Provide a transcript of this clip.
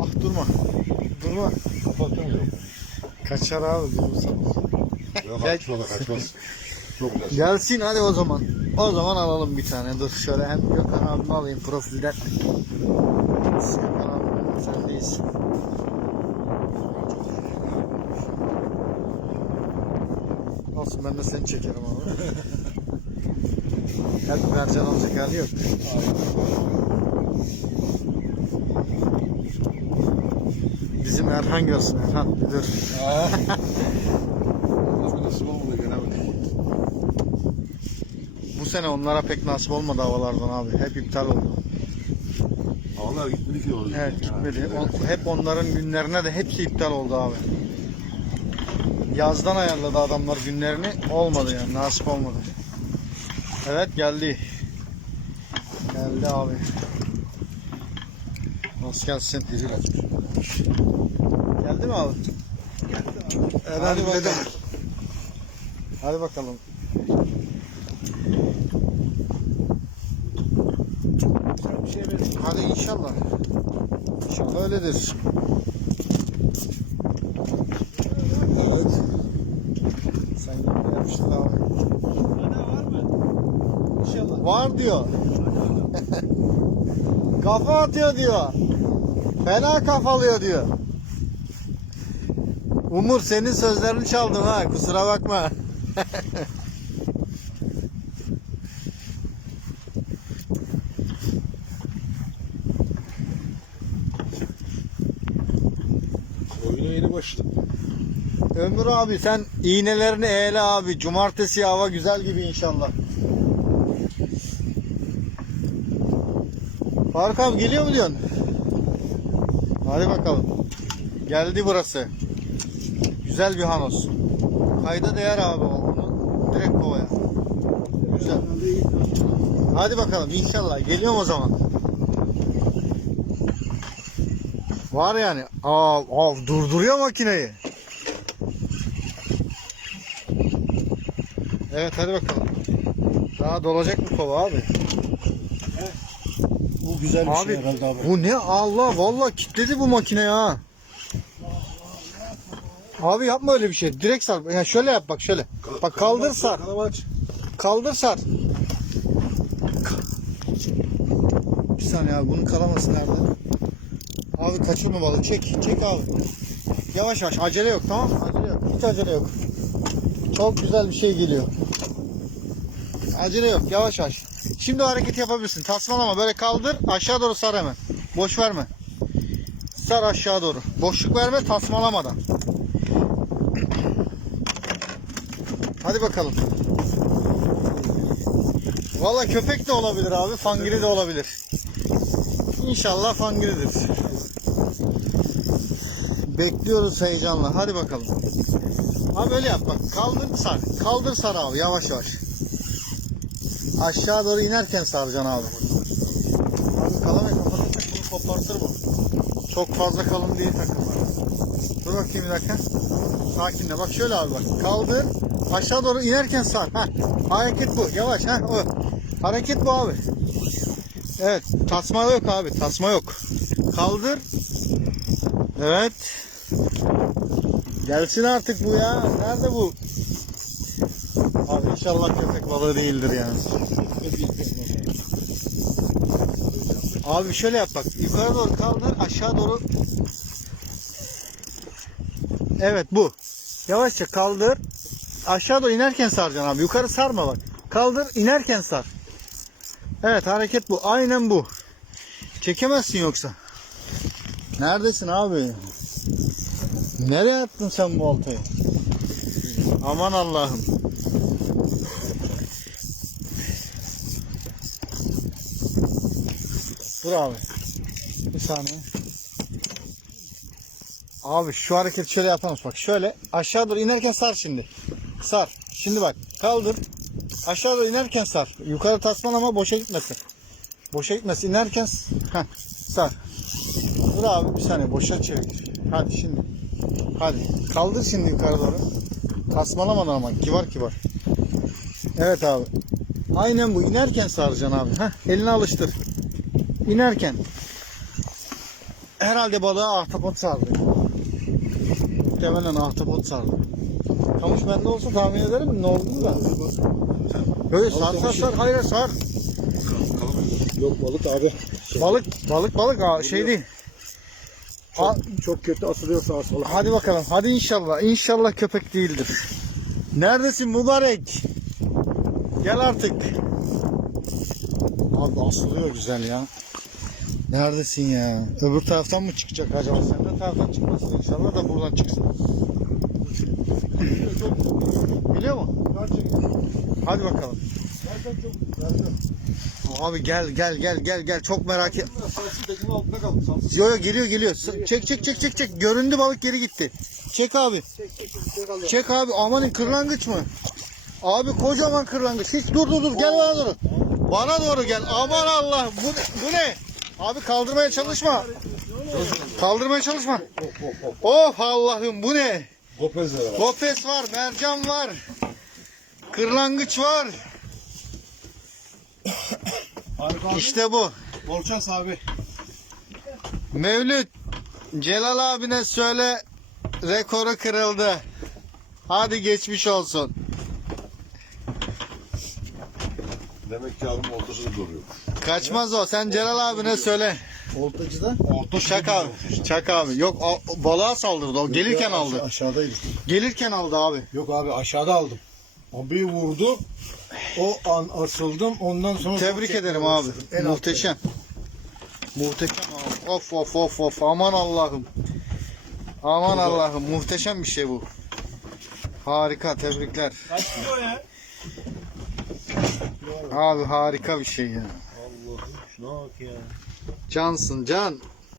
Ah durma. Durma. Kapatacağım yok. Kaçar abi durursan. Yok Gel. kaçmaz kaçmaz. Çok güzel. Gelsin hadi o zaman. O zaman alalım bir tane. Dur şöyle hem Gökhan abimi alayım profilden. Gökhan abi sendeyiz. Olsun ben de seni çekerim abi. Hep mercan olacak hali yok. Bizim Erhan görsün Erhan bak. Bu sene onlara pek nasip olmadı havalardan abi. Hep iptal oldu. Havalar gitmedi ki orada. Evet gitmedi. O- hep onların günlerine de hepsi iptal oldu abi. Yazdan ayarladı adamlar günlerini. Olmadı yani nasip olmadı. Evet geldi. Geldi abi. Nasıl gelsin? Açmış. Geldi mi abi? Geldi Evet, Hadi hadi bakalım. Hadi bakalım. Şey. Hadi inşallah. İnşallah öyledir. Evet. Sen yemin yapmıştın abi. var mı? İnşallah. Var diyor. Kafa atıyor diyor. Fena kafalıyor diyor. Umur senin sözlerini çaldım ha kusura bakma. Oyuna yeni başladım. Ömür abi sen iğnelerini eğle abi. Cumartesi hava güzel gibi inşallah. Faruk abi geliyor mu diyorsun? Hadi bakalım. Geldi burası. Güzel bir hanos. Kayda değer abi o. Bunu direkt kovaya. Güzel. Hadi bakalım inşallah. Geliyorum o zaman. Var yani. Aa, aa durduruyor makineyi. Evet hadi bakalım. Daha dolacak mı kova abi? Bu güzel bir Abi şey herhalde abi. bu ne Allah vallahi kitledi bu makine ya. Abi yapma öyle bir şey. Direkt sar. Ya şöyle yap bak şöyle. Bak kaldır sar. Kaldır sar. Bir saniye abi bunun kalaması nerede? Abi kaçırma balığı. Çek. Çek abi. Yavaş yavaş. Acele yok tamam mı? Acele yok. Hiç acele yok. Çok güzel bir şey geliyor. Acele yok. Yavaş yavaş. Şimdi o hareket yapabilirsin. Tasmalama. Böyle kaldır. Aşağı doğru sar hemen. Boş verme. Sar aşağı doğru. Boşluk verme tasmalamadan. Hadi bakalım. Valla köpek de olabilir abi. Fangiri de olabilir. İnşallah fangiridir. Bekliyoruz heyecanla. Hadi bakalım. Abi böyle yap bak. Kaldır sar. Kaldır sar abi yavaş yavaş. Aşağı doğru inerken saracaksın abi. Abi kalamayı kapatırsak bunu kopartır bu. Çok fazla kalın değil takımlar. Dur bakayım bir dakika. Sakinle bak şöyle abi bak. Kaldır. Aşağı doğru inerken sar. Heh. Hareket bu. Yavaş. Heh, o. Hareket bu abi. Evet. Tasma yok abi. Tasma yok. Kaldır. Evet. Gelsin artık bu ya. Nerede bu? Abi inşallah köpek balığı değildir yani. Abi şöyle yap bak. Yukarı doğru kaldır. Aşağı doğru. Evet bu. Yavaşça kaldır. Aşağı doğru inerken saracaksın abi. Yukarı sarma bak. Kaldır inerken sar. Evet hareket bu. Aynen bu. Çekemezsin yoksa. Neredesin abi? Nereye attın sen bu oltayı? Aman Allah'ım. Dur abi. Bir saniye. Abi şu hareket şöyle yapalım bak şöyle aşağı doğru inerken sar şimdi. Sar. Şimdi bak kaldır. Aşağı doğru inerken sar. Yukarı tasmalama boşa gitmesin. Boşa gitmesin. İnerken heh, sar. Dur abi bir saniye boşa çevir. Hadi şimdi. Hadi. Kaldır şimdi yukarı doğru. Tasmalamadan ama kibar kibar. Evet abi. Aynen bu. İnerken saracaksın abi. Heh, elini alıştır. İnerken. herhalde balığa ahtapot sardı. Muhtemelen ahtapot sardı. Kamış bende olsa tahmin ederim ne olduğunu da. Böyle sar sar sar hayır sar. Yok balık abi. Balık balık balık ha şey değil. Ha, Çok, çok kötü asılıyor sağa sola. hadi bakalım hadi inşallah inşallah köpek değildir. Neredesin mübarek? Gel artık. Abi asılıyor güzel ya. Neredesin ya? Öbür taraftan mı çıkacak acaba? Sen de taraftan çıkmasın inşallah da buradan çıksın. Biliyor mu? Hadi bakalım. Abi gel gel gel gel gel çok merak et. Yo yo geliyor geliyor. Çek çek çek çek çek. Göründü balık geri gitti. Çek abi. Çek abi. Amanın kırlangıç mı? Abi kocaman kırlangıç. Hiç dur dur dur gel bana doğru. Bana doğru gel. Aman Allah. Bu? Bu ne? Abi kaldırmaya çalışma. Kaldırmaya çalışma. Oh Allah'ım bu ne? Gopezler var. Gopes var, mercan var. Kırlangıç var. İşte bu. Bolças abi. Mevlüt Celal abine söyle rekoru kırıldı. Hadi geçmiş olsun. Demek ki abim ortasında duruyor. Kaçmaz o. Sen Celal abine söyle. Oltacıda. Çak abi. Çak abi. Yok o, balığa saldırdı o. Gelirken Ya, aldı. aşa- Aşağıdaydı. Gelirken aldı abi. Yok abi aşağıda aldım. Abi vurdu. O an asıldım. Ondan sonra Tebrik çok ederim abi. En Muhteşem. Muhteşem abi. Of of of of. Aman Allah'ım. Aman Allah'ım. Muhteşem bir şey bu. Harika. Tebrikler. Kaç kilo ya? Abi harika bir şey ya. Ya. Cansın can.